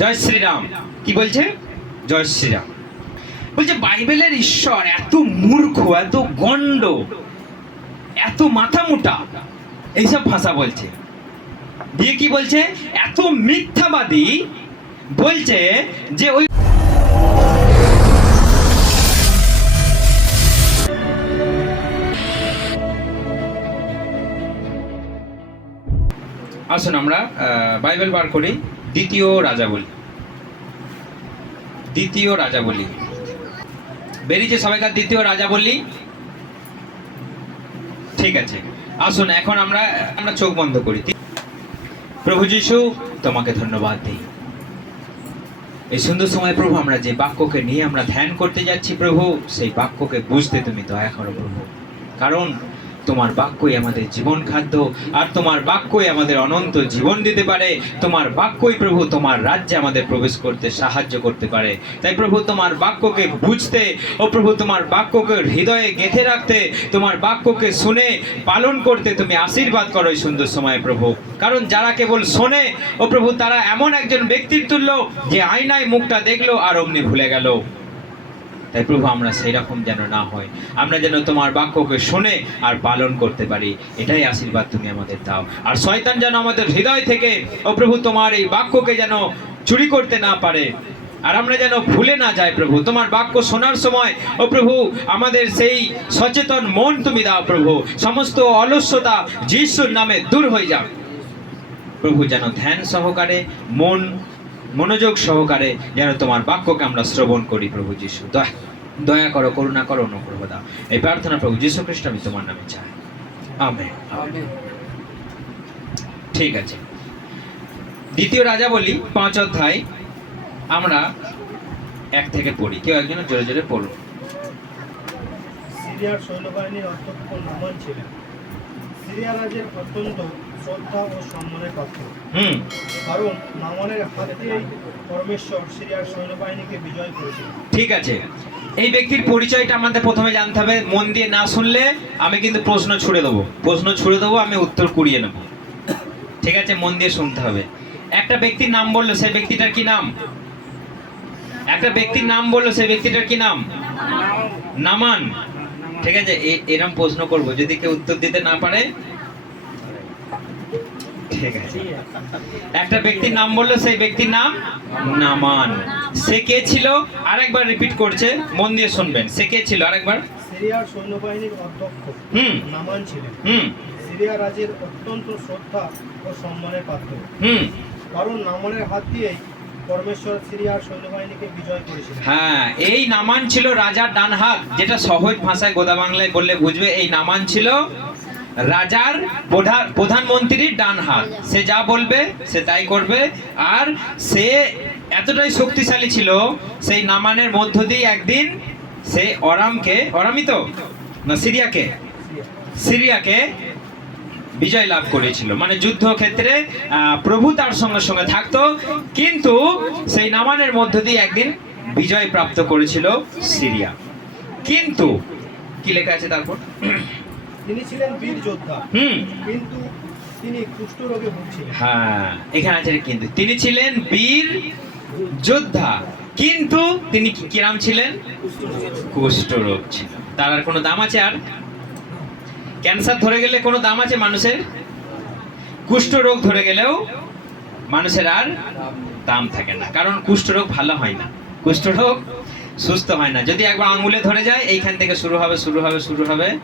জয় শ্রীরাম। কি বলছে? জয় শ্রীরাম। বলছে, বাইবেলের ঈশ্বর এত মূর্খ, এত গণ্ড, এত মাথা মোটা এইসব ভাষা বলছে। দিয়ে কি বলছে? এত মিথ্যাবাদী বলছে যে ওই আসুন আমরা বাইবেল বার করি। দ্বিতীয় রাজা বলি। দ্বিতীয় রাজা বলি। বেরিয়েছে সবাইকার দ্বিতীয় রাজা বললি ঠিক আছে। আসুন, এখন আমরা আমরা চোখ বন্ধ করি। প্রভু যিশু, তোমাকে ধন্যবাদ দিই। এই সুন্দর সময় প্রভু, আমরা যে বাক্যকে নিয়ে আমরা ধ্যান করতে যাচ্ছি প্রভু, সেই বাক্যকে বুঝতে তুমি দয়া করো প্রভু। কারণ তোমার বাক্যই আমাদের জীবন খাদ্য, আর তোমার বাক্যই আমাদের অনন্ত জীবন দিতে পারে। তোমার বাক্যই প্রভু, তোমার রাজ্যে আমাদের প্রবেশ করতে সাহায্য করতে পারে। তাই প্রভু, তোমার বাক্যকে বুঝতে ও প্রভু, তোমার বাক্যকে হৃদয়ে গেঁথে রাখতে, তোমার বাক্যকে শুনে, পালন করতে তুমি আশীর্বাদ করো এই সুন্দর সময়ে প্রভু। কারণ যারা কেবল শোনে, ও প্রভু, তারা এমন একজন ব্যক্তির তুল্য যে আয়নায় মুখটা দেখল আর অমনি ভুলে গেল। তাই প্রভু, আমরা সেই রকম যেন না হয়। আমরা যেন তোমার বাক্যকে শুনে আর পালন করতে পারি। এটাই আশীর্বাদ তুমি আমাদের দাও। আর শয়তান যেন আমাদের হৃদয় থেকে, ও প্রভু, তোমার এই বাক্যকে যেন চুরি করতে না পারে। আর আমরা যেন ভুলে না যাই প্রভু, তোমার বাক্য শোনার সময়, ও প্রভু, আমাদের সেই সচেতন মন তুমি দাও প্রভু। সমস্ত অলস্যতা যিশুর নামে দূর হয়ে যাও প্রভু যেন ধ্যান সহকারে মন মনোযোগ সহকারে যেন তোমার বাক্যকে আমরা শ্রবণ করি প্রভু যিশু। দয়া দয়া করো করুণা করো অনুগ্রহ দাও। এই প্রার্থনা প্রভু যিশু খ্রিস্ট আমি তোমার নামে চাই। আমেন। আমেন। ঠিক আছে। দ্বিতীয় রাজা বলি পাঁচ অধ্যায় আমরা এক থেকে পড়ি। কেউ একজন জোরে জোরে পড়ুন সিরিয়ার সৈন্যবাহিনীর অধ্যক্ষ নামান ছিলেন। সিরিয়া রাজের অত্যন্ত শ্রদ্ধা ও সম্মানের পাত্র। হুম। কারণ নামানের হাত দিয়েই পরমেশ্বর সিরিয়ার সৈন্যবাহিনীকে বিজয় করেছিল। ঠিক আছে। এই ব্যক্তির পরিচয়টা আমাদের প্রথমে জানতে হবে। মন দিয়ে না শুনলে আমি কিন্তু প্রশ্ন ছুড়ে দেবো। প্রশ্ন ছুড়ে দেবো আমি উত্তর কুড়িয়ে নেব। ঠিক আছে মন দিয়ে শুনতে হবে। একটা ব্যক্তির নাম বলল সেই ব্যক্তিটার কি নাম? একটা ব্যক্তির নাম বলল সেই ব্যক্তিটার কি নাম? নামান। ঠিক আছে এ- এরম প্রশ্ন করব। যদি কেউ উত্তর দিতে না পারে একটা ব্যক্তির নাম বলল সেই ব্যক্তির নাম নামান। সে কে ছিল? আরেকবার রিপিট করছে মন দিয়ে শুনবেন। সে কে ছিল? আরেকবার। সিরিয়ার সৈন্যবাহিনীর অধ্যক্ষ হুম। নামান ছিলেন। হুম। সিরিয়া রাজের অত্যন্ত শ্রদ্ধা ও সম্মানের পাত্র। হুম। কারণ নামানের হাত দিয়েই পরমেশ্বর সিরিয়ার সৈন্যবাহিনীকে বিজয় করেছিলেন। হ্যাঁ এই নামান ছিল রাজার ডান হাত যেটা সহজ ভাষায় গোদা বাংলায় বললে বুঝবে এই নামান ছিল রাজার প্রধান প্রধানমন্ত্রীর ডান হাত। সে যা বলবে সে তাই করবে। আর সে এতটাই শক্তিশালী ছিল সেই নামানের মধ্য দিয়ে একদিন সে অরামকে অরামই তো না সিরিয়াকে? সিরিয়াকে বিজয় লাভ করেছিল। মানে যুদ্ধক্ষেত্রে আহ, প্রভু তার সঙ্গে সঙ্গে থাকতো কিন্তু সেই নামানের মধ্য দিয়ে একদিন বিজয় প্রাপ্ত করেছিল সিরিয়া। কিন্তু কি লেখা আছে তারপর? তিনি ছিলেন বীর যোদ্ধা। হুম। কিন্তু তিনি কুষ্ঠরোগে ভুগছিলেন। হ্যাঁ এখানে আছে কিন্তু তিনি ছিলেন বীর যোদ্ধা কিন্তু তিনি কিরাম ছিলেন? কুষ্ঠরোগ ছিল। তার আর কোনো দাম আছে আর? ক্যান্সার ধরে গেলে কোনো দাম আছে মানুষের? কুষ্ঠরোগ ধরে গেলেও মানুষের আর দাম থাকে না। কারণ কুষ্ঠরোগ ভালো হয় না। কুষ্ঠরোগ সুস্থ হয় না। যদি একবার আঙুলে ধরে যায় এইখান থেকে শুরু হবে শুরু হবে শুরু হবে।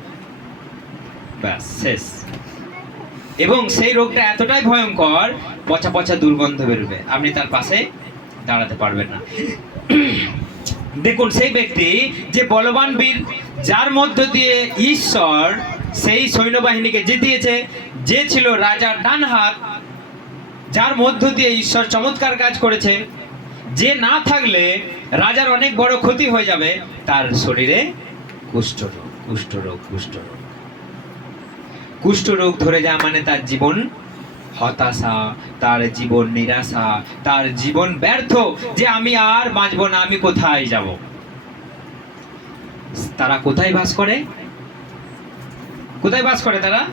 ব্যাস, শেষ। এবং সেই রোগটা এতটাই ভয়ঙ্কর, পচা পচা দুর্গন্ধ বেরোবে। আপনি তার পাশে দাঁড়াতে পারবেন না। দেখুন, সেই ব্যক্তি যে বলবান বীর, যার মধ্য দিয়ে ঈশ্বর সেই সৈন্যবাহিনীকে জিতিয়েছে, যে ছিল রাজার ডান হাত যার মধ্য দিয়ে ঈশ্বর চমৎকার কাজ করেছে, যে না থাকলে রাজার অনেক বড় ক্ষতি হয়ে যাবে, তার শরীরে কুষ্ঠরোগ কুষ্ঠরোগ কুষ্ঠরোগ। কুষ্ঠরোগ ধরে যাওয়া মানে তার জীবন হতাশা, তার জীবন নিরাশা, তার জীবন ব্যর্থ যে আমি আর বাঁচবো না, আমি কোথায় যাব? তারা কোথায় বাস করে? কোথায় বাস করে তারা?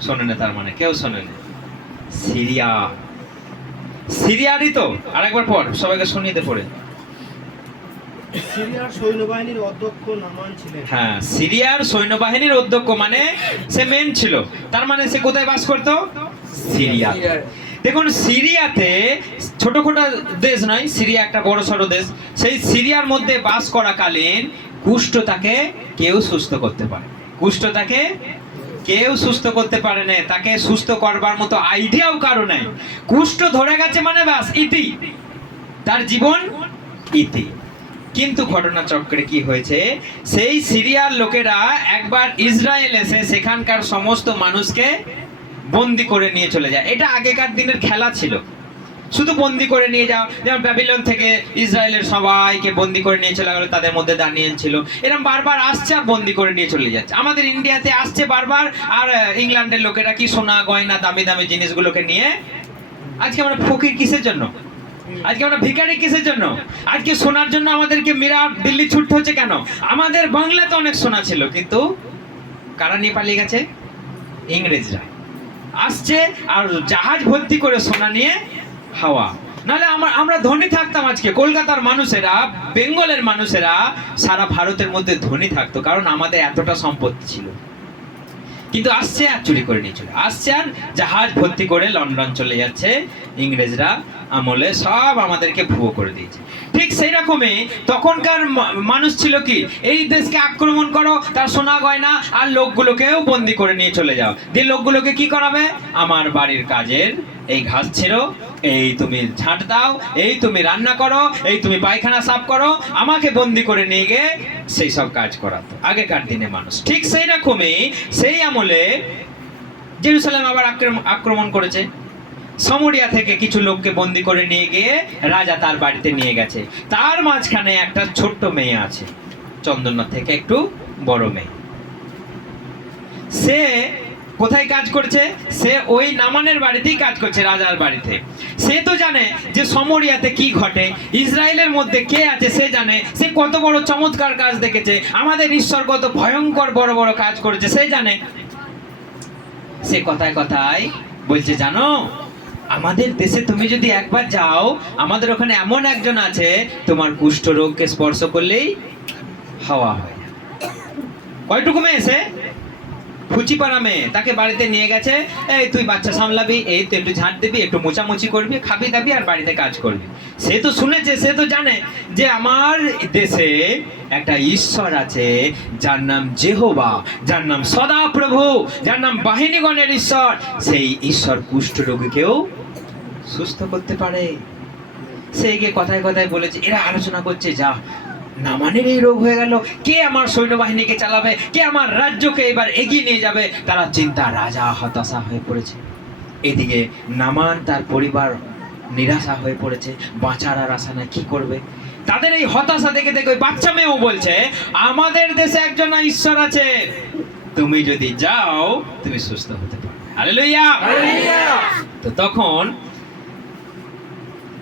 শোনে না তার মানে কেউ শোনে না। সিরিয়া। সিরিয়ারই তো। আরেকবার পর সবাইকে শুনিয়ে পড়ে। সিরিয়ার সৈন্যবাহিনীর অধ্যক্ষ নামান ছিলেন। হ্যাঁ সিরিয়ার সৈন্যবাহিনীর অধ্যক্ষ মানে সে মেন ছিল। তার মানে সে কোথায় বাস করতো? সিরিয়া দেখুন সিরিয়াতে ছোটখাটো দেশ নয় সিরিয়া একটা বড় সড়ো দেশ। সেই সিরিয়ার মধ্যে বাস করাকালীন কুষ্ঠ তাকে কেউ সুস্থ করতে পারে। কুষ্ঠ তাকে কেউ সুস্থ করতে পারে না। তাকে সুস্থ করবার মতো আইডিয়াও কারও নাই। কুষ্ঠ ধরে গেছে মানে ব্যাস ইতি। তার জীবন ইতি। কিন্তু ঘটনাচক্রে কি হয়েছে? সেই সিরিয়ার লোকেরা একবার ইসরায়েল এসে সেখানকার সমস্ত মানুষকে বন্দি করে নিয়ে চলে যায়। এটা আগেকার দিনের খেলা ছিল। শুধু বন্দি করে নিয়ে যাও যেমন ব্যাবিলন থেকে ইসরায়েলের সবাইকে বন্দি করে নিয়ে চলে গেল, তাদের মধ্যে দানিয়েল ছিল। এরকম বারবার আসছে আর বন্দি করে নিয়ে চলে যাচ্ছে। আমাদের ইন্ডিয়াতে আসছে বারবার, আর ইংল্যান্ডের লোকেরা কি সোনা, গয়না, দামি দামি জিনিসগুলোকে নিয়ে, আজকে আমরা ফকির কিসের জন্য? আজকে আমরা ভিখারি কিসের জন্য? আজকে সোনার জন্য আমাদেরকে মিরাট দিল্লি ছুটতে হচ্ছে কেন? আমাদের বাংলাতে অনেক সোনা ছিল, কিন্তু কারা নিয়ে পালিয়ে গেছে? ইংরেজরা। আসছে আর জাহাজ ভর্তি করে সোনা নিয়ে হাওয়া। নাহলে আমরা আমরা ধনী থাকতাম আজকে। কলকাতার মানুষেরা, বেঙ্গলের মানুষেরা সারা ভারতের মধ্যে ধনী থাকতো, কারণ আমাদের এতটা সম্পত্তি ছিল। কিন্তু আসছে আর চুরি করে নিয়ে চলে। আসছে আর জাহাজ ভর্তি করে লন্ডন চলে যাচ্ছে। ইংরেজরা আমলে সব আমাদেরকে ভুয়ো করে দিয়েছে। ঠিক সেই রকমই তখনকার মানুষ ছিল কি? এই দেশকে আক্রমণ করো, তার সোনা গয়না আর লোকগুলোকেও বন্দি করে নিয়ে চলে যাও। দিয়ে লোকগুলোকে কি করাবে? আমার বাড়ির কাজের এই ঘাস ছেড়ো এই তুমি ঝাঁট দাও, এই তুমি রান্না করো, এই তুমি পায়খানা সাফ করো, আমাকে বন্দি করে নিয়ে গিয়ে সেই সব কাজ করাতো। আগেকার দিনে মানুষ। ঠিক সেই রকমই সেই আমলে জেরুসালেম আবার আক্রম- আক্রমণ করেছে। সমরিয়া থেকে কিছু লোককে বন্দি করে নিয়ে গিয়ে রাজা তার বাড়িতে নিয়ে গেছে। তার মাঝখানে একটা ছোট্ট মেয়ে আছে, চন্দননাথ থেকে একটু বড় মেয়ে। সে কোথায় কাজ করছে? সে ওই নামানের বাড়িতেই কাজ করছে, রাজার বাড়িতে। সে তো জানে যে সমরিয়াতে কি ঘটে, ইসরায়েলের মধ্যে কে আছে সে জানে। সে কত বড় চমৎকার কাজ দেখেছে, আমাদের ঈশ্বর কত ভয়ঙ্কর বড় বড় কাজ করেছে, সে জানে। সে কথায় কথায় বলছে, জানো, আমাদের দেশে তুমি যদি একবার যাও, আমাদের ওখানে এমন একজন আছে, তোমার কুষ্ঠ রোগকে স্পর্শ করলেই হাওয়া হয়। কয়টুকু মেয়ে সে ফুচিপাড়া মেয়ে তাকে বাড়িতে নিয়ে গেছে। এই তুই বাচ্চা সামলাবি, এই তো একটু ঝাঁট দিবি, একটু মোচামুচি করবি, খাবি দাবি আর বাড়িতে কাজ করবি। সে তো শুনেছে, সে তো জানে যে আমার দেশে একটা ঈশ্বর আছে, যার নাম জেহোবা, যার নাম সদাপ্রভু, যার নাম বাহিনীগণের ঈশ্বর। সেই ঈশ্বর কুষ্ঠ রোগীকেও সুস্থ করতে পারে। সে গিয়ে কথায় কথায় বলেছে, এরা আলোচনা করছে, যা নামানের এই রোগ হয়ে গেল। কে আমার সৈন্যবাহিনীকে চালাবে? কে আমার রাজ্যকে এবার এগিয়ে নিয়ে যাবে? তারা চিন্তা রাজা হতাশা হয়ে পড়েছে। এদিকে নামান তার পরিবার নিরাশা হয়ে পড়েছে। বাঁচার আর আশা না কি করবে? তাদের এই হতাশা দেখে দেখে ওই বাচ্চা মেয়েও বলছে আমাদের দেশে একজন ঈশ্বর আছে। তুমি যদি যাও তুমি সুস্থ হতে হালেলুয়া তো তখন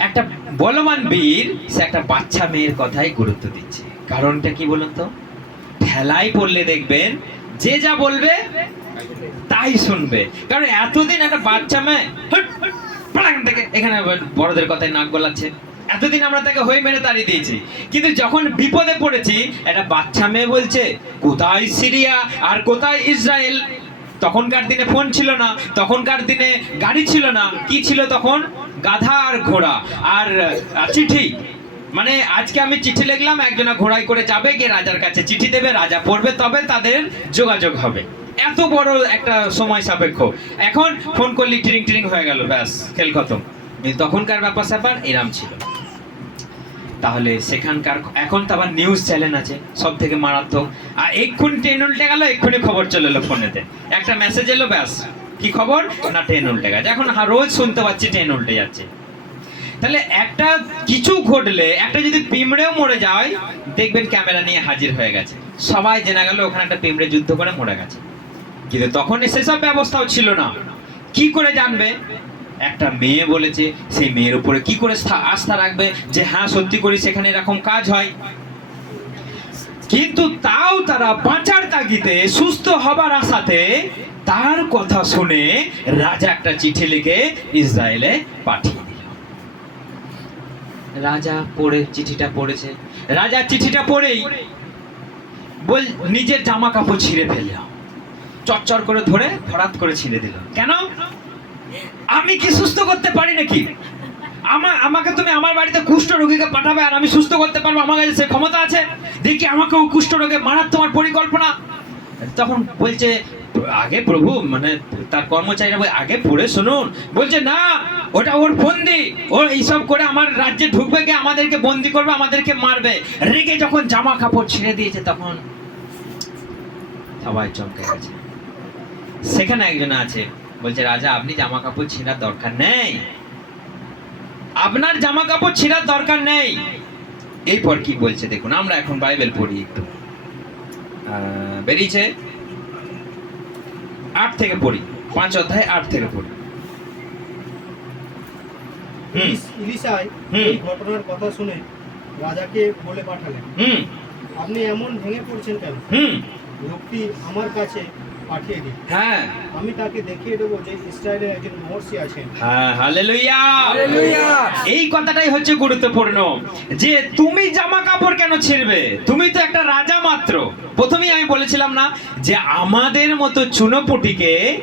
একটা বলবান বীর, সে একটা বাচ্চা মেয়ের কথাই গুরুত্ব দিচ্ছে। কারণটা কি বলুন তো? ঠেলাই পড়লে দেখবেন, যে যা বলবে, তাই শুনবে। কারণ এতদিন একটা বাচ্চা মেয়ে থেকে, এখানে বড়দের কথায় নাক গলাচ্ছে। এতদিন আমরা তাকে হয়ে মেরে তাড়িয়ে দিয়েছি। কিন্তু যখন বিপদে পড়েছি, একটা বাচ্চা মেয়ে বলছে, কোথায় সিরিয়া আর কোথায় ইসরায়েল? তখনকার দিনে ফোন ছিল না, তখনকার দিনে গাড়ি ছিল না। কি ছিল তখন? গাধা আর ঘোড়া। আর চিঠি। মানে আজকে আমি চিঠি লিখলাম, একজনা ঘোড়ায় করে যাবে, গিয়ে রাজার কাছে চিঠি দেবে, রাজা পড়বে, তবে তাদের যোগাযোগ হবে। এত বড় একটা সময় সাপেক্ষ। এখন ফোন করলি, টিরিং টিরিং হয়ে গেল, ব্যাস, খেল খতম। তখনকার ব্যাপার স্যাপার এরাম ছিল। তাহলে সেখানকার, এখন তো আবার নিউজ চ্যানেল আছে সব থেকে মারাত্মক। আর এক্ষুনি ট্রেন উল্টে গেল, এক্ষুনি খবর চলে এলো ফোনেতে। একটা মেসেজ এলো, ব্যাস। কি খবর? না ট্রেন উল্টে গেছে। এখন রোজ শুনতে পাচ্ছি ট্রেন উল্টে যাচ্ছে। তাহলে একটা কিছু ঘটলে, একটা যদি পিমড়েও মরে যায়, দেখবেন ক্যামেরা নিয়ে হাজির হয়ে গেছে। সবাই জেনে গেল ওখানে একটা পিমড়ে যুদ্ধ করে মরে গেছে। কিন্তু তখন সেসব ব্যবস্থাও ছিল না। কি করে জানবে? একটা মেয়ে বলেছে, সেই মেয়ের উপরে কি করে আস্থা রাখবে যে হ্যাঁ সত্যি করি, সেখানে এরকম কাজ হয়। কিন্তু তাও তারা বাঁচার তাগিদে সুস্থ হবার আশাতে তার কথা শুনে রাজা একটা চিঠি লিখে ইসরায়েলে পাঠিয়ে দিল। রাজা পড়ে চিঠিটা পড়েছে। রাজা চিঠিটা পড়েই বল নিজের জামা কাপড় ছিঁড়ে ফেলল। চচ্চর করে ধরে ফরাত করে ছিঁড়ে দিল। কেন? আমি কি সুস্থ করতে পারি নাকি? আমার আমাকে তুমি আমার বাড়িতে কুষ্ঠ রোগীকে পাঠাবে আর আমি সুস্থ করতে পারব? আমার কাছে সে ক্ষমতা আছে। দেখি আমাকেও কুষ্ঠ রোগে মারার তোমার পরিকল্পনা। তখন বলছে আগে প্রভু মানে তার কর্মচারীরা বলে, আগে পড়ে শুনুন। বলছে না ওটা ওর বন্দি। ও এইসব করে আমার রাজ্যে ঢুকবে কে আমাদেরকে বন্দি করবে আমাদেরকে মারবে। রেগে যখন জামা কাপড় ছিঁড়ে দিয়েছে তখন সবাই চমকে গেছে। সেখানে একজন আছে বলছে রাজা আপনি জামা কাপড় ছিঁড়ার দরকার নেই। আপনার জামা কাপড় ছিঁড়ার দরকার নেই। এরপর কি বলছে দেখুন আমরা এখন বাইবেল পড়ি একটু। বেরিয়েছে। আট থেকে পড়ি। পাঁচ অধ্যায় আট থেকে পড়ি। এই ঘটনার কথা শুনে রাজাকে বলে পাঠালেন। আপনি এমন ভেঙে পড়ছেন কেন? লোকটি আমার কাছে পাঠিয়ে দিন হ্যাঁ। আমি তাকে দেখিয়ে দেবো যে ইসরায়েলের একজন মহর্ষি আছেন। হ্যাঁ হালেলুয়া! এই কথাটাই হচ্ছে গুরুত্বপূর্ণ যে তুমি জামা কাপড় কেন ছিঁড়বে? তুমি তো একটা রাজা মাত্র। প্রথমেই আমি বলেছিলাম না যে আমাদের মতো চুনোপুটিকে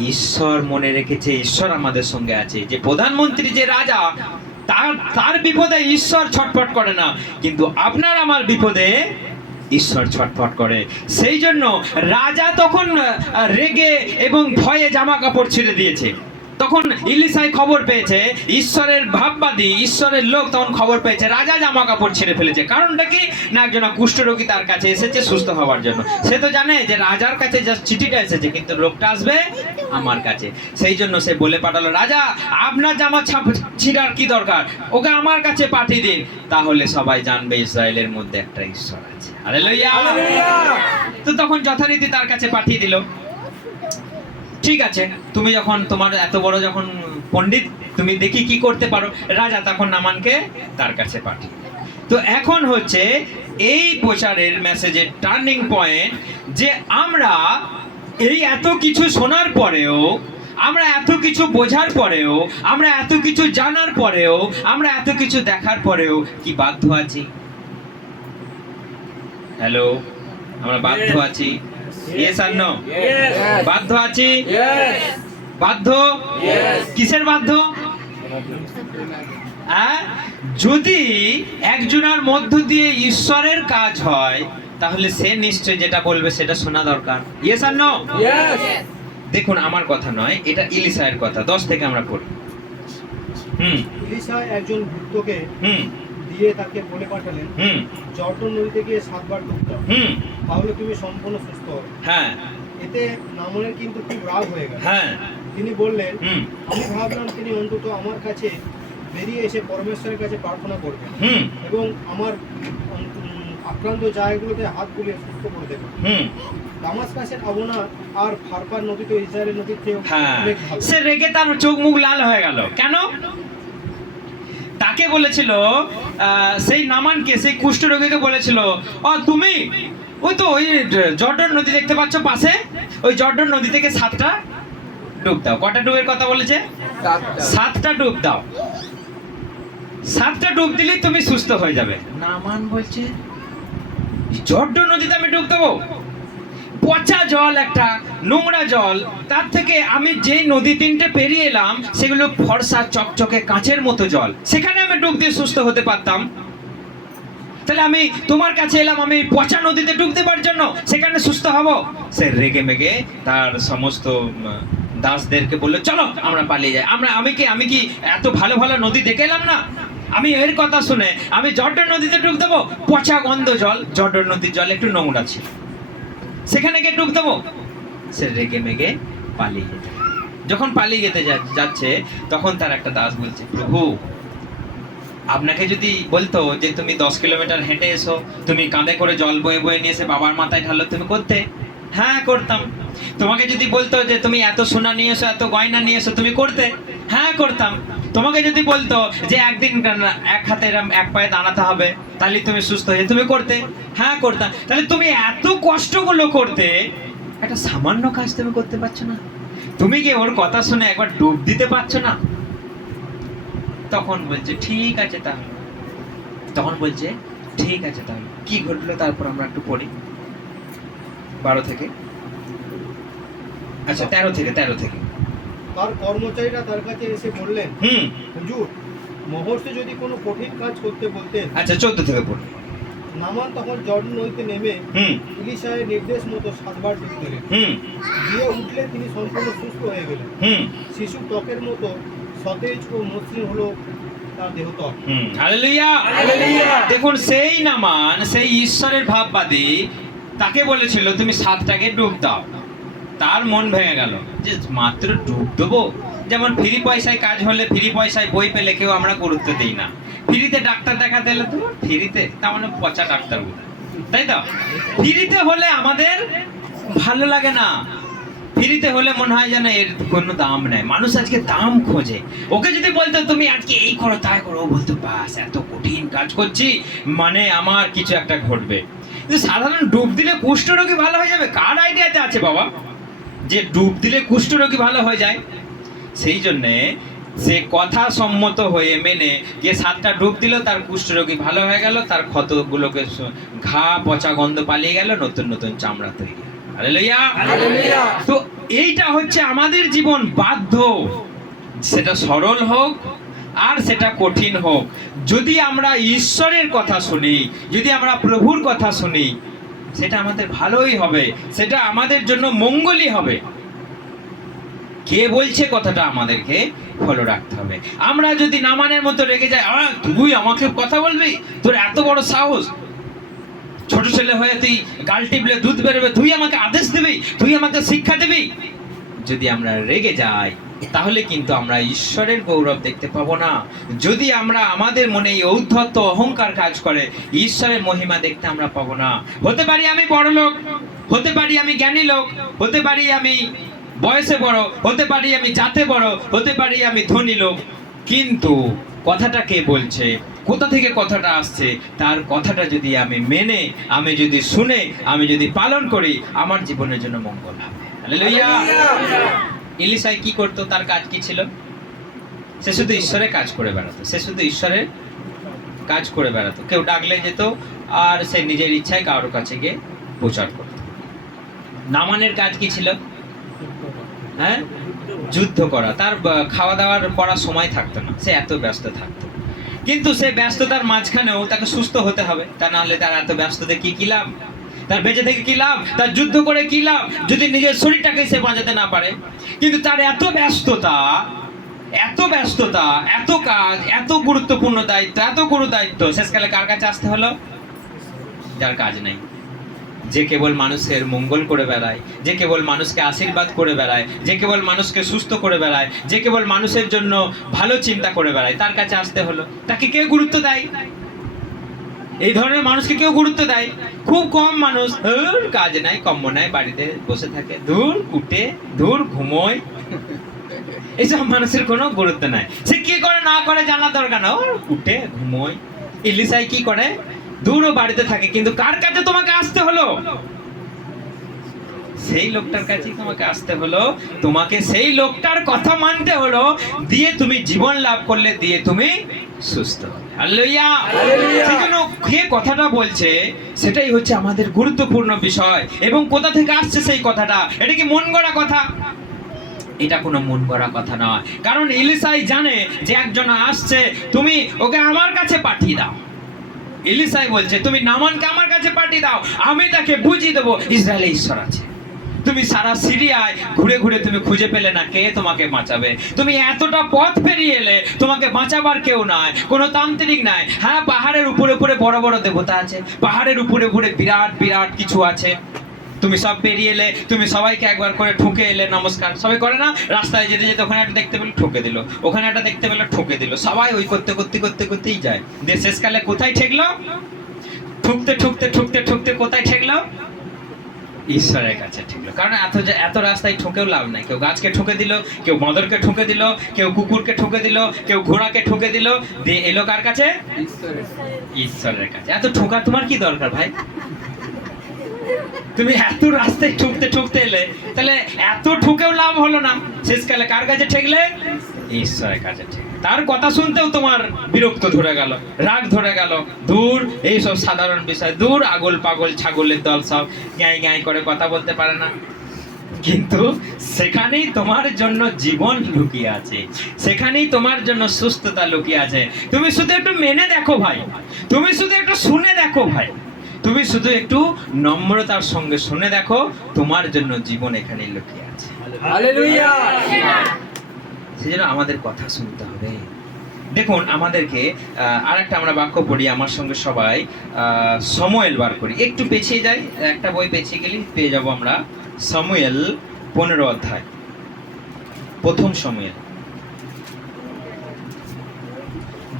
ঈশ্বর মনে রেখেছে ঈশ্বর আমাদের সঙ্গে আছে। যে প্রধানমন্ত্রী যে রাজা তার তার বিপদে ঈশ্বর ছটফট করে না। কিন্তু আপনার আমার বিপদে ঈশ্বর ছটফট করে। সেই জন্য রাজা তখন রেগে এবং ভয়ে জামা কাপড় ছেড়ে দিয়েছে। তখন ইলিসাই খবর পেয়েছে ঈশ্বরের ভাববাদী ঈশ্বরের লোক তখন খবর পেয়েছে রাজা জামা কাপড় ছেড়ে ফেলেছে। কারণটা কি? না একজন কুষ্ঠরোগী তার কাছে এসেছে সুস্থ হওয়ার জন্য। সে তো জানে যে রাজার কাছে যা চিঠিটা এসেছে কিন্তু লোকটা আসবে আমার কাছে। সেই জন্য সে বলে পাঠালো রাজা আপনার জামা ছাপ ছিঁড়ার কি দরকার? ওকে আমার কাছে পাঠিয়ে দিন। তাহলে সবাই জানবে ইসরায়েলের মধ্যে একটা ঈশ্বর আছে। তো তখন যথারীতি তার কাছে পাঠিয়ে দিল। ঠিক আছে তুমি যখন তোমার এত বড় যখন পণ্ডিত তুমি দেখি কি করতে পারো। রাজা তখন নামানকে তার কাছে পাঠিয়ে তো এখন হচ্ছে এই প্রচারের মেসেজের টার্নিং পয়েন্ট যে আমরা এই এত কিছু শোনার পরেও আমরা এত কিছু বোঝার পরেও আমরা এত কিছু জানার পরেও আমরা এত কিছু দেখার পরেও কি বাধ্য আছি? হ্যালো আমরা বাধ্য আছি। ইয়েস আর নো বাধ্য আছি? বাধ্য? কিসের বাধ্য? হ্যাঁ? যদি একজনের মধ্য দিয়ে ঈশ্বরের কাজ হয় তাহলে সে নিশ্চয় যেটা বলবে সেটা শোনা দরকার। ইয়েস আর নো দেখুন আমার কথা নয় এটা ইলিসায়ের কথা। দশ থেকে আমরা পড়ি। হুম। ইলিশাই একজন ভৃত্যকে হুম। দিয়ে তাকে বলে পাঠালেন হুম। জর্দন নদীতে গিয়ে সাতবার ডুব দাও হুম। তাহলে তুমি সম্পূর্ণ সুস্থ হবে। হ্যাঁ। এতে নামনের কিন্তু খুব রাগ হয়ে গেল। হ্যাঁ। তিনি বললেন আমি ভাবলাম তিনি অন্তত আমার কাছে বেরিয়ে এসে পরমেশ্বরের কাছে প্রার্থনা করবেন এবং আমার আক্রান্ত জায়গাগুলোতে হাত বুলিয়ে সুস্থ করে দেবেন। হুম। দামাসকাসের আবনা আর ফারপার নদী তো ইসরায়েলের নদীর থেকে হ্যাঁ। সে রেগে তার চোখ মুখ লাল হয়ে গেল। কেন? তাকে বলেছিল সেই নামানকে সেই কুষ্ঠরোগীকে বলেছিল ও তুমি ওই তো ওই জর্ডন নদী দেখতে পাচ্ছ পাশে? ওই জর্ডন নদী থেকে সাতটা ডুব দাও। কটা ডুবের কথা বলেছে? সাতটা ডুব দাও। সাতটা ডুব দিলেই তুমি সুস্থ হয়ে যাবে। নামান বলছে। জর্ডন নদীতে আমি ডুব দেবো? পচা জল একটা নোংরা জল তার থেকে আমি যেই নদী তিনটে পেরিয়ে এলাম সেগুলো ফর্সা চকচকে কাঁচের মতো জল। সেখানে আমি ডুব দিয়ে সুস্থ হতে পারতাম। তাহলে আমি তোমার কাছে এলাম, আমি পচা নদীতে ডুব দেবার জন্য, সেখানে সুস্থ হব। সে রেগে মেগে তার সমস্ত দাসদেরকে বলল, চলো, আমরা পালিয়ে যাই। আমরা, আমি কি আমি কি এত ভালো ভালো নদী দেখে এলাম না? আমি এর কথা শুনে, আমি জর্ডন নদীতে ডুব দেবো? পচা গন্ধ জল, জর্ডন নদীর জল একটু নোংরা ছিল। সেখানে গিয়ে ডুব দেবো? সে রেগে মেগে পালিয়ে যখন পালিয়ে যেতে যাচ্ছে, তখন তার একটা দাস বলছে, প্রভু আপনাকে যদি বলতো যে তুমি দশ কিলোমিটার হেঁটে এসো, তুমি কাঁধে করে জল বয়ে বয়ে নিয়ে এসে বাবার মাথায় ঢালো তুমি করতে? হ্যাঁ করতাম। তোমাকে যদি বলতো যে তুমি এত সোনা নিয়ে এসো, এত গয়না নিয়ে এসো, তুমি করতে? হ্যাঁ করতাম। তোমাকে যদি বলতো যে একদিন এক হাতে এক পায়ে দাঁড়াতে হবে, তাহলে তুমি সুস্থ হয়ে তুমি করতে? হ্যাঁ করতাম। তাহলে তুমি এত কষ্টগুলো করতে, একটা সামান্য কাজ তুমি করতে পারছ না। তুমি কি ওর কথা শুনে একবার ডুব দিতে পারছ না? তখন বলছে ঠিক আছে তাহলে। তখন বলছে ঠিক আছে তাহলে। কি ঘটলো তারপর আমরা একটু পড়ি। বারো থেকে। আচ্ছা তেরো থেকে তেরো থেকে। তার কর্মচারীরা তার কাছে এসে বললেন হুম। হুজুর মহর্ষি যদি কোনো কঠিন কাজ করতে বলতেন আচ্ছা চোদ্দ থেকে পড়ি। নামান তখন জর্ডন নদীতে নেমে হুম। ইলিশায়ের নির্দেশ মতো সাতবার ডুব দিলেন হুম। দিয়ে উঠলে তিনি সম্পূর্ণ সুস্থ হয়ে গেলেন। হুম। শিশু ত্বকের মতো সতেজ ও মসৃণ হলো দেখুন সেই নামান সেই ঈশ্বরের ভাববাদী তাকে বলেছিল তুমি সাতটাকে ডুব দাও। তার মন ভেঙে গেল। যে মাত্র ডুব দেবো? যেমন ফ্রি পয়সায় কাজ হলে ফ্রি পয়সায় বই পেলে কেউ আমরা গুরুত্ব দিই না। ফ্রিতে ডাক্তার দেখাতে এলে তো ফ্রিতে তার মানে পচা ডাক্তার তাই তো? ফ্রিতে হলে আমাদের ভালো লাগে না। ফ্রিতে হলে মনে হয় যেন এর কোনো দাম নেই। মানুষ আজকে দাম খোঁজে। ওকে যদি বলতো, তুমি আজকে এই করো, তাই করো বলতো, বাস, এত কঠিন কাজ করছি মানে আমার কিছু একটা ঘটবে। কিন্তু সাধারণ ডুব দিলে কুষ্ঠরোগী ভালো হয়ে যাবে? কার আইডিয়াতে আছে বাবা? যে ডুব দিলে কুষ্ঠরোগী ভালো হয়ে যায়। সেই জন্যে সে কথা সম্মত হয়ে মেনে যে সাতটা ডুব দিল, তার কুষ্ঠরোগী ভালো হয়ে গেল, তার ক্ষতগুলোকে ঘা, পচা গন্ধ পালিয়ে গেল, নতুন নতুন চামড়া তৈরি। তো এইটা হচ্ছে আমাদের জীবন বাধ্য। সেটা সরল হোক আর সেটা কঠিন হোক। যদি আমরা ঈশ্বরের কথা শুনি যদি আমরা প্রভুর কথা শুনি সেটা আমাদের ভালোই হবে সেটা আমাদের জন্য মঙ্গলই হবে। কে বলছে কথাটা আমাদেরকে ফলো রাখতে হবে। আমরা যদি নামানের মতো রেগে যাই "আহ, তুই আমাকে কথা বলবি? তোর এত বড় সাহস? ছোট ছেলে হয়ে তুই গাল টিপলে দুধ বেরোবে, তুই আমাকে আদেশ দিবি, তুই আমাকে শিক্ষা দিবি। যদি আমরা রেগে যাই, তাহলে কিন্তু আমরা ঈশ্বরের গৌরব দেখতে পাবো না। যদি আমরা আমাদের মনে এই ঔদ্ধত্য, অহংকার কাজ করে, ঈশ্বরের মহিমা দেখতে আমরা পাবো না। হতে পারি আমি বড় লোক, হতে পারি আমি জ্ঞানী লোক, হতে পারি আমি বয়সে বড়, হতে পারি আমি জাতে বড়, হতে পারি আমি ধনী লোক, কিন্তু কথাটা কে বলছে? কোথা থেকে কথাটা আসছে? তার কথাটা যদি আমি মেনে আমি যদি শুনে আমি যদি পালন করি আমার জীবনের জন্য মঙ্গল হবে। ইলিশাই কি করতো? তার কাজ কি ছিল? সে শুধু ঈশ্বরের কাজ করে বেড়াতো। সে শুধু ঈশ্বরের কাজ করে বেড়াতো। কেউ ডাকলে যেত আর সে নিজের ইচ্ছায় কারোর কাছে গিয়ে প্রচার করত। নামানের কাজ কি ছিল? হ্যাঁ? যুদ্ধ করা। তার খাওয়া দাওয়ার পড়ার সময় থাকতো না। সে এত ব্যস্ত থাকতো। কিন্তু সে ব্যস্ততার মাঝখানেও তাকে সুস্থ হতে হবে। তা নাহলে তার এত ব্যস্ততে কি কি লাভ? তার বেঁচে থেকে কি লাভ? তার যুদ্ধ করে কি লাভ? যদি নিজের শরীরটাকে সে বাঁচাতে না পারে। কিন্তু তার এত ব্যস্ততা এত ব্যস্ততা, এত কাজ, এত গুরুত্বপূর্ণ দায়িত্ব, এত গুরু দায়িত্ব, শেষকালে কার কাছে আসতে হলো? যার কাজ নেই। যে কেবল মানুষের মঙ্গল করে বেড়ায়, যে কেবল মানুষকে আশীর্বাদ করে বেড়ায়, যে কেবল মানুষকে সুস্থ করে বেড়ায়, যে কেবল মানুষের জন্য ভালো চিন্তা করে বেড়ায়, তার কাছে আসতে হলো। তাকে কেউ গুরুত্ব দেয়? এই ধরনের মানুষকে কেউ গুরুত্ব দেয়? খুব কম মানুষ ধুর, কাজ নাই, কম্ম নাই, বাড়িতে বসে থাকে। দূর কুটে দূর ঘুমোয়। এইসব মানুষের কোনো গুরুত্ব নাই। সে কি করে না করে জানার দরকার? না ওর উঠে, ঘুমোয়। ইলিশাই কি করে? দূরও বাড়িতে থাকে কিন্তু কার কাছে তোমাকে আসতে হলো? সেই লোকটার কাছে তোমাকে আসতে হলো। তোমাকে সেই লোকটার কথা মানতে হলো। দিয়ে তুমি জীবন লাভ করলে দিয়ে তুমি সুস্থ কথাটা বলছে সেটাই হচ্ছে আমাদের গুরুত্বপূর্ণ বিষয়। এবং কোথা থেকে আসছে সেই কথাটা? এটা কি মন গড়া কথা? এটা কোনো মন গড়া কথা নয়। কারণ ইলিসাই জানে যে একজন আসছে তুমি ওকে আমার কাছে পাঠিয়ে দাও। ইলিসাই বলছে, তুমি নামানকে আমার কাছে পাঠিয়ে দাও, আমি তাকে বুঝিয়ে দেবো, ইসরায়েলে ঈশ্বর আছে। তুমি সারা সিরিয়ায় ঘুরে ঘুরে তুমি খুঁজে পেলে না কে তোমাকে বাঁচাবে। তুমি এতটা পথ পেরিয়ে এলে, তোমাকে বাঁচাবার কেউ নাই, কোনো তান্ত্রিক নাই। হ্যাঁ পাহাড়ের উপরে উপরে বড় বড় দেবতা আছে, পাহাড়ের উপরে উপরে বিরাট বিরাট কিছু আছে। তুমি সব পেরিয়ে এলে তুমি সবাইকে একবার করে ঠুকে এলে নমস্কার। সবাই করে না? রাস্তায় যেতে যেতে ওখানে একটা দেখতে পেলে ঠুকে দিল। ওখানে একটা দেখতে পেলে ঠুকে দিল। সবাই ওই করতে করতে করতে করতেই যায়। দিয়ে শেষকালে কোথায় ঠেকলো? ঠুকতে ঠুকতে ঠুকতে ঠুকতে কোথায় ঠেকলো? ঈশ্বরের কাছে ঠেকলো। কারণ এত যে- এত রাস্তায় ঠুকেও লাভ নাই। কেউ গাছকে ঠুকে দিল কেউ বাঁদরকে ঠুকে দিল কেউ কুকুরকে ঠুকে দিল কেউ ঘোড়াকে ঠুকে দিল। দিয়ে এলো কার কাছে? ঈশ্বরের কাছে। এত ঠোকা তোমার কি দরকার ভাই? তুমি এত রাস্তায় ঠুকতে ঠুকতে এলে, তাহলে এত ঠুকেও লাভ হলো না। শেষকালে কার কাছে ঠেকলে? ঈশ্বরের কাছে ঠিক। তার কথা শুনতেও তোমার বিরক্ত ধরে গেল, রাগ ধরে গেল। দূর, এই সব সাধারণ বিষয়। দূর, আগল পাগল ছাগলের দল সব গ্যাঁ গ্যাঁ করে কথা বলতে পারে না। কিন্তু সেখানেই তোমার জন্য জীবন লুকিয়ে আছে। সেখানেই তোমার জন্য সুস্থতা লুকিয়ে আছে। তুমি শুধু একটু মেনে দেখো ভাই। তুমি শুধু একটু শুনে দেখো ভাই। তুমি শুধু একটু নম্রতার সঙ্গে শুনে দেখো তোমার জন্য জীবন এখানে লুকিয়ে আছে। সেজন্য আমাদের কথা শুনতে হবে। দেখুন আমাদেরকে আর একটা আমরা বাক্য পড়ি আমার সঙ্গে সবাই সময়েল বার করি। একটু পেছিয়ে যাই একটা বই পেছিয়ে গেলে পেয়ে যাব আমরা। সময়েল পনেরো অধ্যায়। প্রথম সময়েল।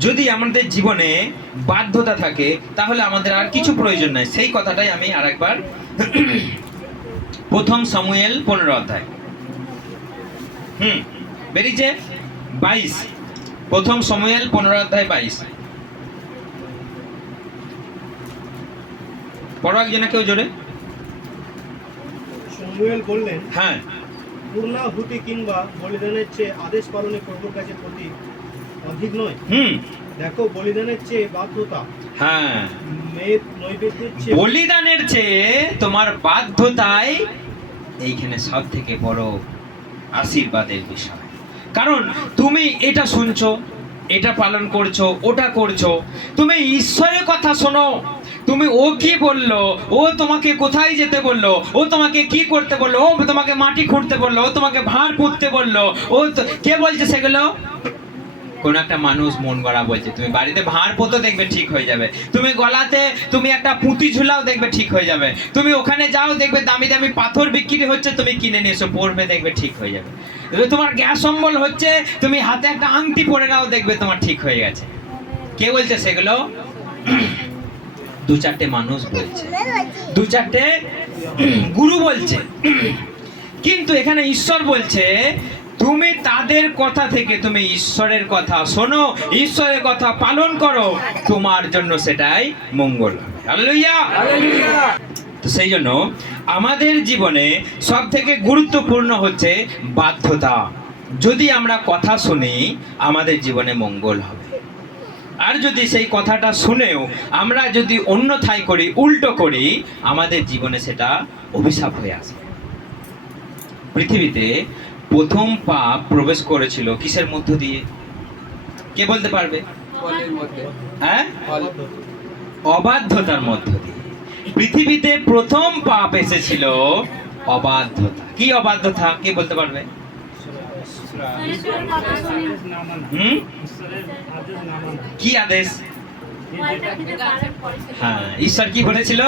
যদি আমাদের জীবনে বাধ্যতা থাকে তাহলে আমাদের আর কিছু প্রয়োজন নাই। সেই কথাটাই আমি আরেকবার প্রথম সমুয়েল পনেরো অধ্যায়। হুম বেরিয়েছে? বাইশ। প্রথম সমুয়েল পনেরো অধ্যায় বাইশ। পড়ো একজনে কেউ জোরে। সমুয়েল বললেন হ্যাঁ। পূর্ণাহুতি কিংবা বলিদানের চেয়ে আদেশ পালনে প্রভুর কাছে প্রতি অধিক নয়। হুম। দেখো বলিদানের চেয়ে বাধ্যতা। হ্যাঁ। বলিদানের চেয়ে তোমার বাধ্যতাই এইখানে সব থেকে বড় আশীর্বাদের বিষয়। কারণ তুমি এটা শুনছো এটা পালন করছ ওটা করছ। তুমি ঈশ্বরের কথা শোনো। তুমি ও কি বলল ও তোমাকে কোথায় যেতে বলল ও তোমাকে কি করতে বলল ও তোমাকে মাটি খুঁড়তে বলল ও তোমাকে ভাঁড় পুঁততে বলল ও কে বলছে সেগুলো? কোন একটা মানুষ মন গড়া বলছে, তুমি বাড়িতে ভাঁড় পোতো দেখবে ঠিক হয়ে যাবে, তুমি গলাতে তুমি একটা পুঁতি ঝুলাও দেখবে ঠিক হয়ে যাবে, তুমি ওখানে যাও দেখবে দামি দামি পাথর বিক্রি হচ্ছে, তুমি কিনে নিয়ে এসো পড়বে দেখবে ঠিক হয়ে যাবে। তোমার গ্যাস অম্বল হচ্ছে, তুমি হাতে একটা আংটি পরে নাও, দেখবে তোমার ঠিক হয়ে গেছে। কে বলছে সেগুলো? দু চারটে মানুষ বলছে। দু চারটে গুরু বলছে। কিন্তু এখানে ঈশ্বর বলছে তুমি তাদের কথা থেকে তুমি ঈশ্বরের কথা শোনো ঈশ্বরের কথা পালন করো। তোমার জন্য সেটাই মঙ্গল তো সেই জন্য আমাদের জীবনে সব থেকে গুরুত্বপূর্ণ হচ্ছে বাধ্যতা। যদি আমরা কথা শুনি আমাদের জীবনে মঙ্গল হবে। আর যদি সেই কথাটা শুনেও আমরা যদি অন্যথায় করি উল্টো করি আমাদের জীবনে সেটা অভিশাপ হয়ে আসবে। পৃথিবীতে প্রথম পাপ প্রবেশ করেছিল কিসের মধ্য দিয়ে? কে বলতে পারবে? হ্যাঁ? অবাধ্যতার মধ্য দিয়ে। পৃথিবীতে প্রথম পাপ এসেছিল অবাধ্যতা। কি অবাধ্যতা? কে বলতে পারবে? হুম? কি আদেশ? হ্যাঁ ঈশ্বর কি বলেছিল?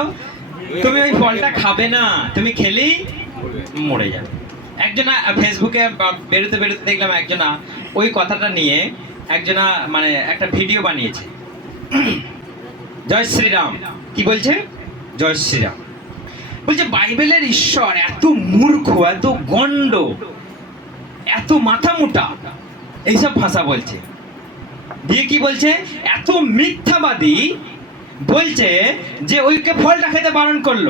তুমি ওই ফলটা খাবে না। তুমি খেলেই মরে যাবে। একজনা ফেসবুকে বেরোতে বেরোতে দেখলাম একজনা ওই কথাটা নিয়ে একজনা মানে একটা ভিডিও বানিয়েছে। জয় শ্রীরাম। কি বলছে? জয় শ্রীরাম। বলছে, বাইবেলের ঈশ্বর এত মূর্খ, এত গন্ড এত মাথা মোটা, এইসব ভাষা বলছে। দিয়ে কি বলছে? এত মিথ্যাবাদী বলছে যে ওইকে ফলটা খেতে বারণ করল।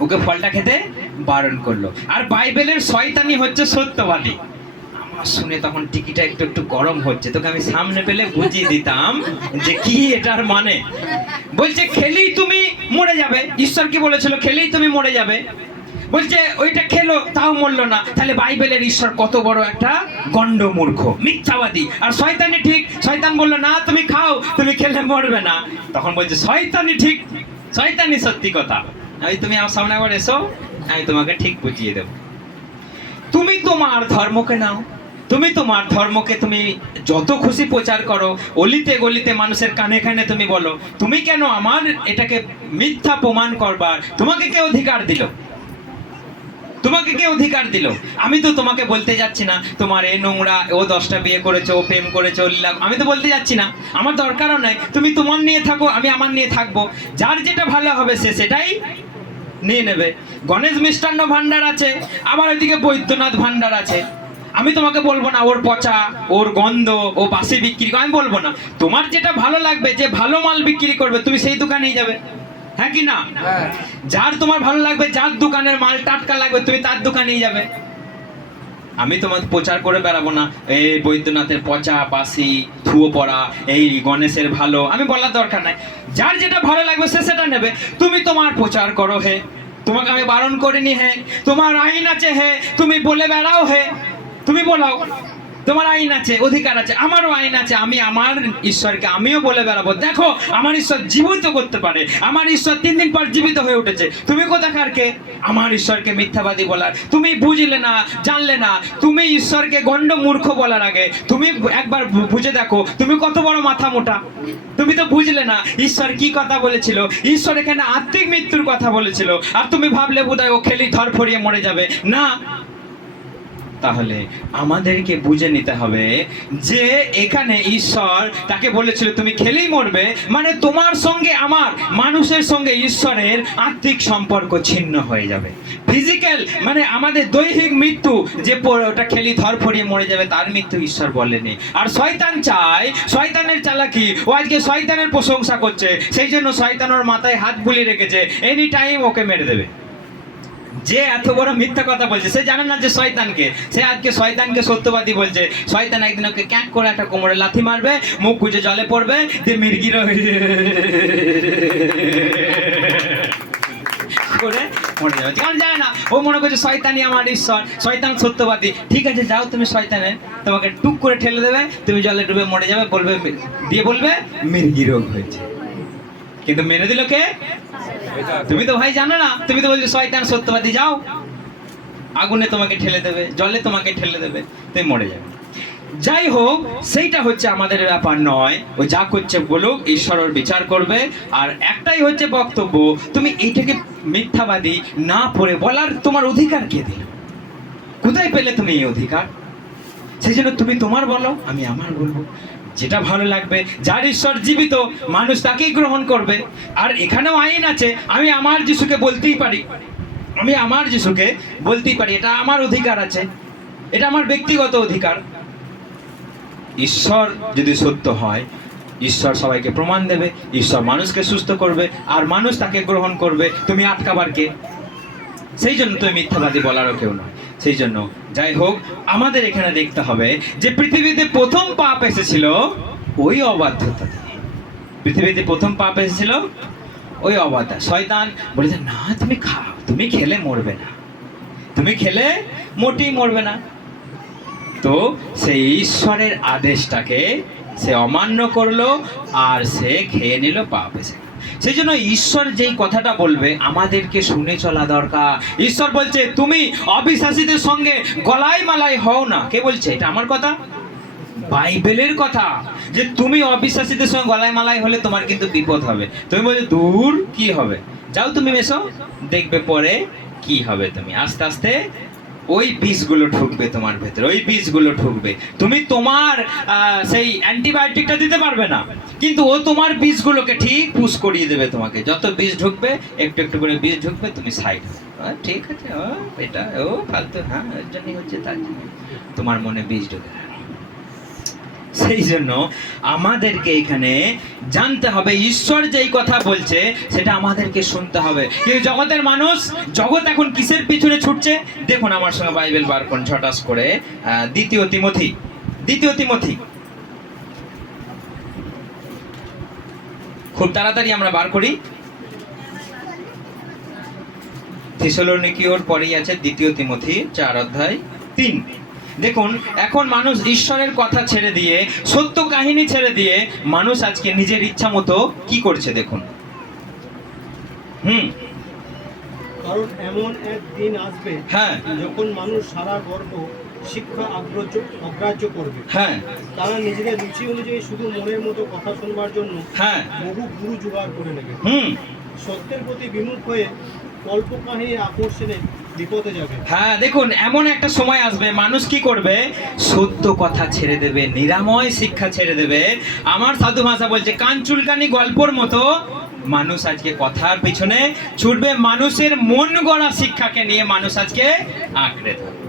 ওকে ফলটা খেতে বারণ করল। আর বাইবেলের শয়তানি হচ্ছে সত্যবাদী। আমার শুনে তখন টিকিটা একটু একটু গরম হচ্ছে। তোকে আমি সামনে পেলে বুঝিয়ে দিতাম যে কি এটার মানে। বলছে, খেলেই তুমি মরে যাবে। ঈশ্বর কি বলেছিল? খেলেই তুমি মরে যাবে। বলছে, ওইটা খেলো, তাও মরলো না। তাহলে বাইবেলের ঈশ্বর কত বড় একটা গন্ড মূর্খ মিথ্যাবাদী। আর শয়তানি ঠিক? শয়তান বলল, না, তুমি খাও, তুমি খেলে মরবে না। তখন বলছে, শয়তানি ঠিক, শয়তানি সত্যি কথা। আমি তুমি আমার সামনে আবার এসো, আমি তোমাকে ঠিক বুঝিয়ে দেবো। তুমি তোমার ধর্মকে নাও, তুমি তোমার ধর্মকে তুমি যত খুশি প্রচার করো, অলিতে গলিতে মানুষের কানে কানে তুমি বলো, তুমি কেন আমার এটাকে মিথ্যা প্রমাণ করবার তোমাকে কে অধিকার দিল? তোমাকে কে অধিকার দিল? আমি তো তোমাকে বলতে যাচ্ছি না, তোমার এ নোংরা, ও দশটা বিয়ে করেছ, ও প্রেম করেছ লীলা আমি তো বলতে যাচ্ছি না। আমার দরকারও নাই, তুমি তোমার নিয়ে থাকো, আমি আমার নিয়ে থাকব। যার যেটা ভালো হবে সে সেটাই নিয়ে নেবে। গণেশ মিষ্টান্ন ভাণ্ডার আছে আবার ওইদিকে বৈদ্যনাথ ভাণ্ডার আছে। আমি তোমাকে বলব না ওর পচা ওর গন্ধ ও বাসি বিক্রি করে আমি বলব না। তোমার যেটা ভালো লাগবে যে ভালো মাল বিক্রি করবে তুমি সেই দোকানেই যাবে। হ্যাঁ কি না? হ্যাঁ। যার তোমার ভালো লাগবে যার দোকানের মাল টাটকা লাগবে তুমি তার দোকানেই যাবে। আমি তোমার প্রচার করে বেড়াবো না। এই বৈদ্যনাথের পচা বাসি, ধুয়ো পড়া, এই গণেশের ভালো, আমি বলার দরকার নাই। যার যেটা ভালো লাগবে সে সেটা নেবে। তুমি তোমার প্রচার করো হে। তোমাকে আমি বারণ করিনি হে। তোমার আইন আছে হে। তুমি বলে বেড়াও হে। তুমি বলাও। তোমার আইন আছে, অধিকার আছে, আমারও আইন আছে, আমি আমার ঈশ্বরকে আমিও বলে বেড়াবো। দেখো, আমার ঈশ্বর জীবিত করতে পারে, আমার ঈশ্বর তিন দিন পর জীবিত হয়ে উঠেছে। তুমি কোথাকার কে আমার ঈশ্বরকে মিথ্যাবাদী বলার। তুমি বুঝলে না, জানলে না, তুমি ঈশ্বরকে গণ্ড মূর্খ বলার আগে, তুমি একবার বুঝে দেখো, তুমি কত বড় মাথা মোটা। তুমি তো বুঝলে না, ঈশ্বর কি কথা বলেছিল? ঈশ্বর এখানে আত্মিক মৃত্যুর কথা বলেছিল। আর তুমি ভাবলে বোধহয় ও খেলি ধর ফরিয়ে মরে যাবে। না তাহলে আমাদেরকে বুঝে নিতে হবে যে এখানে ঈশ্বর তাকে বলেছিল, তুমি খেলেই মরবে। মানে তোমার সঙ্গে আমার, মানুষের সঙ্গে ঈশ্বরের আত্মিক সম্পর্ক ছিন্ন হয়ে যাবে। ফিজিক্যাল মানে আমাদের দৈহিক মৃত্যু, যে ওটা খেলি ধর ফরিয়ে মরে যাবে, তার মৃত্যু ঈশ্বর বলেনি। আর শয়তান চায়, শয়তানের চালাকি, ও আজকে শয়তানের প্রশংসা করছে, সেই জন্য শয়তান ওর মাথায় হাত বুলিয়ে রেখেছে এনি টাইম ওকে মেরে দেবে। যে এত বড় মিথ্যা কথা বলছে, সে জানে না যে শয়তানকে। সে আজকে শয়তানকে সত্যবাদী বলছে। শয়তান একদিন ওকে ক্যাক করে একটা কোমরে লাথি মারবে, মুখ গুজে জলে পড়বে, দিয়ে মির্গির করে মরে যাবে। কারণ জানে না? ও মনে করছে শয়তানই আমার ঈশ্বর, শয়তান সত্যবাদী। ঠিক আছে, যাও তুমি শয়তানে, তোমাকে টুক করে ঠেলে দেবে, তুমি জলে ডুবে মরে যাবে, বলবে, দিয়ে বলবে, মির্গি রোগ হয়েছে। কিন্তু মেনে দিল কে? তুমি তো ভাই জানো না, তুমি তো বলছো শয়তান সত্যবাদী, যাও। আগুনে তোমাকে ঠেলে দেবে, জলে তোমাকে ঠেলে দেবে, তুমি মরে যাবে। যাই হোক, সেইটা হচ্ছে আমাদের ব্যাপার নয়। ও যা করছে বলুক ঈশ্বর ওর বিচার করবে। আর একটাই হচ্ছে বক্তব্য, তুমি এইটাকে মিথ্যাবাদী না পড়ে বলার তোমার অধিকার কে দিল? কোথায় পেলে তুমি এই অধিকার? সেই জন্য তুমি তোমার বলো, আমি আমার বলব। যেটা ভালো লাগবে, যার ঈশ্বর জীবিত, মানুষ তাকেই গ্রহণ করবে। আর এখানেও আইন আছে, আমি আমার যিশুকে বলতেই পারি। আমি আমার যিশুকে বলতেই পারি, এটা আমার অধিকার আছে। এটা আমার ব্যক্তিগত অধিকার। ঈশ্বর যদি সত্য হয়, ঈশ্বর সবাইকে প্রমাণ দেবে, ঈশ্বর মানুষকে সুস্থ করবে, আর মানুষ তাকে গ্রহণ করবে। তুমি আটকাবার কে? সেই জন্য তুমি মিথ্যাবাদী বলারও কেউ নয়। সেই জন্য যাই হোক, আমাদের এখানে দেখতে হবে যে পৃথিবীতে প্রথম পাপ এসেছিল ওই অবাধ্যতা পৃথিবীতে প্রথম পাপ এসেছিল ওই অবাধ্যতা। শয়তান বলেছে, না, তুমি খাও, তুমি খেলে মরবে না। তুমি খেলে মোটেই মরবে না। তো সেই ঈশ্বরের আদেশটাকে সে অমান্য করল আর সে খেয়ে নিল পাপ এসে। সেই জন্য ঈশ্বর যেই কথাটা বলবে, আমাদেরকে শুনে চলা দরকার। ঈশ্বর বলছে, তুমি অবিশ্বাসীদের সঙ্গে গলায় মালাই হও না। কে বলছে? এটা আমার কথা? বাইবেলের কথা। যে তুমি অবিশ্বাসীদের সঙ্গে গলায় মালাই হলে তোমার কিন্তু বিপদ হবে। তুমি বলছো, দূর কি হবে? যাও তুমি মেশো দেখবে পরে কি হবে তুমি। আস্তে আস্তে ওই বীজগুলো ঢুকবে তোমার ভেতরে, ওই বীজগুলো ঢুকবে তুমি তোমার সেই অ্যান্টিবায়োটিকটা দিতে পারবে না, কিন্তু ও তোমার বিষগুলোকে ঠিক পুশ করিয়ে দেবে তোমাকে। যত বিষ ঢুকবে, একটু একটু করে বিষ ঢুকবে, তুমি সাইড ঠিক আছে ও এটা, ও, ফালতু হ্যাঁ এর জন্যই হচ্ছে তার জন্য। তোমার মনে বিষ ঢুকে। সেই জন্য আমাদেরকে এখানে জানতে হবে, ঈশ্বর যেই কথা বলছে সেটা আমাদেরকে শুনতে হবে। কিন্তু জগতের মানুষ, জগৎ এখন কিসের পিছনে ছুটছে? দেখুন আমার সঙ্গে বাইবেল বার ছটাস করে দ্বিতীয় তিমথি দ্বিতীয় তিমথি। খুব তাড়াতাড়ি আমরা বার করি। থিসলোনিকিওর পরেই আছে দ্বিতীয় তিমথি, চার অধ্যায় তিন। দেখুন এখন মানুষ ঈশ্বরের কথা ছেড়ে দিয়ে সত্য কাহিনী ছেড়ে দিয়ে মানুষ আজকে নিজের ইচ্ছা মতো কি করছে দেখুন। হুম। কারণ এমন এক দিন আসবে হ্যাঁ। যখন মানুষ সারা গর্ব শিক্ষা অগ্রাহ্য অগ্রাহ্য করবে। হ্যাঁ। তারা নিজেদের রুচি অনুযায়ী শুধু মনের মতো কথা শুনবার জন্য হ্যাঁ। বহু গুরু জোগাড় করে নেবে। হুম। সত্যের প্রতি বিমুখ হয়ে কল্পকাহিনীর আকর্ষণে হ্যাঁ দেখুন, এমন একটা সময় আসবে, মানুষ কি করবে? সত্য কথা ছেড়ে দেবে, নিরাময় শিক্ষা ছেড়ে দেবে। আমার সাধু ভাষা বলছে, কান চুলকানি গল্পর মতো। মানুষ আজকে কথার পিছনে ছুটবে, মানুষের মন গড়া শিক্ষাকে নিয়ে মানুষ আজকে আঁকড়ে থাকবে